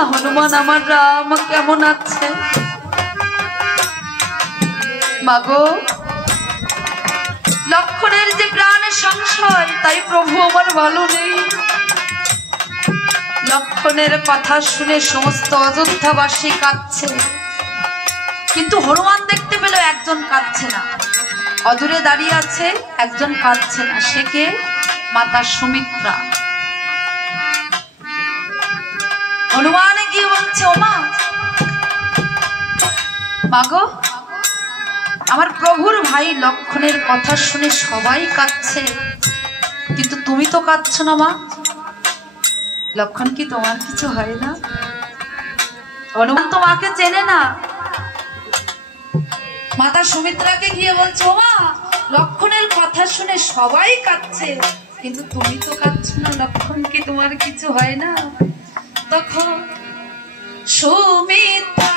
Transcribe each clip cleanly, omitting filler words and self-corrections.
না হনুমান আমার রাম কেমন আছে? মাগো, লক্ষণের যে প্রাণে সংশয়, তাই প্রভু আমার ভালো নেই। লক্ষণের কথা শুনে সমস্ত অযোধ্যাবাসী কাঁদছে, কিন্তু হনুমান দেখতে পেল একজন কাঁদছে না। অদূরে দাঁড়িয়ে আছে একজন কাঁদছে না, সে কে? মাতা সুমিত্রা। হনুমান গিয়ে বলছে, ওমা, মাগো, আমার প্রভুর ভাই লক্ষণের কথা শুনে সবাই কাঁদছে, কিন্তু তুমি তো কাঁদছো না মা। লক্ষণ, কি তোমার কিছু হয় না? হনুমান তো মাকে চেনে না। মাতা সুমিত্রাকে গিয়ে বলছো, ওমা, লক্ষণের কথা শুনে সবাই কাঁদছে, কিন্তু তুমি তো কাঁদছো না। লক্ষণ, কি তোমার কিছু হয় না? তখন সুমিত্রা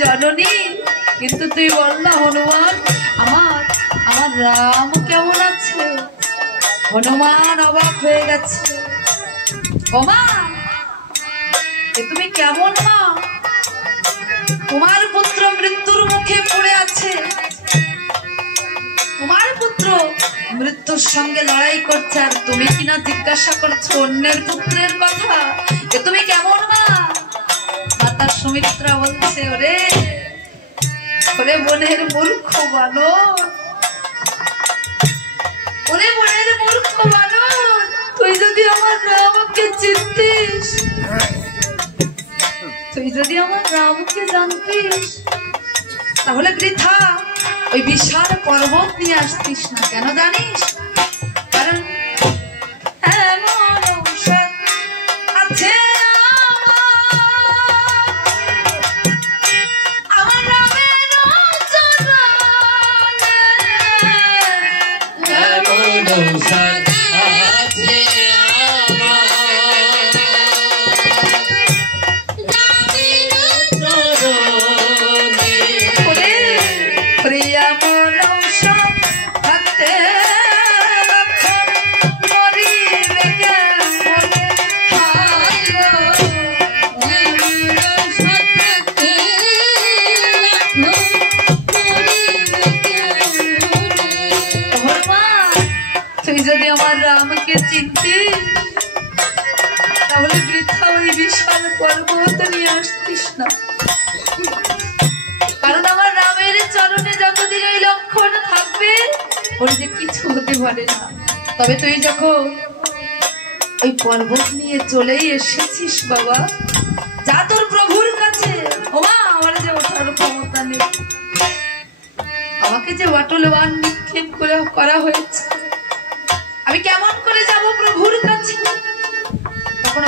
জননী, কিন্তু তুই বল না হনুমান, আমার রাম কেমন আছে? হনুমান অবাক হয়ে গেছে। ও মা, তুমি কেমন মা? তোমার পুত্র মৃত্যুর মুখে পড়ে আছে, তোমার পুত্র মৃত্যুর সঙ্গে লড়াই করছে, আর তুমি কিনা জিজ্ঞাসা করছো অন্যের পুত্রের কথা। তুমি কেমন মা? মাতা সুমিত্রা বলছে, ওরে বনের মূর্খ বানর, ওরে বনের মূর্খ বানর, তুই যদি আমার রামকে চিনতিস, তুই যদি আমার রামকে জানতিস, তাহলে বৃথা ওই বিশাল পর্বত নিয়ে আসতিস না। কেন জানিস? কারণ এমন ঔষধ আছে যদি আমার রামকে চিনতি, তাহলে বৃথা ওই বিশাল পর্বত নিয়ে আসতিস না। কারণ আমার রামের চরণে যতদিন ওই লক্ষণ থাকবে, ওর যে কিছু হতে পারে না। তবে তুই যখন ওই পর্বত নিয়ে চলেই এসেছিস বাবা, যা তোর প্রভুর কাছে। ওমা, আমার যে ওঠার ক্ষমতা নেই, আমাকে যে ওয়াটলবান নিক্ষেপ করা হয়েছে, আমি কেমন করে যাব প্রভুর কাছে? তখন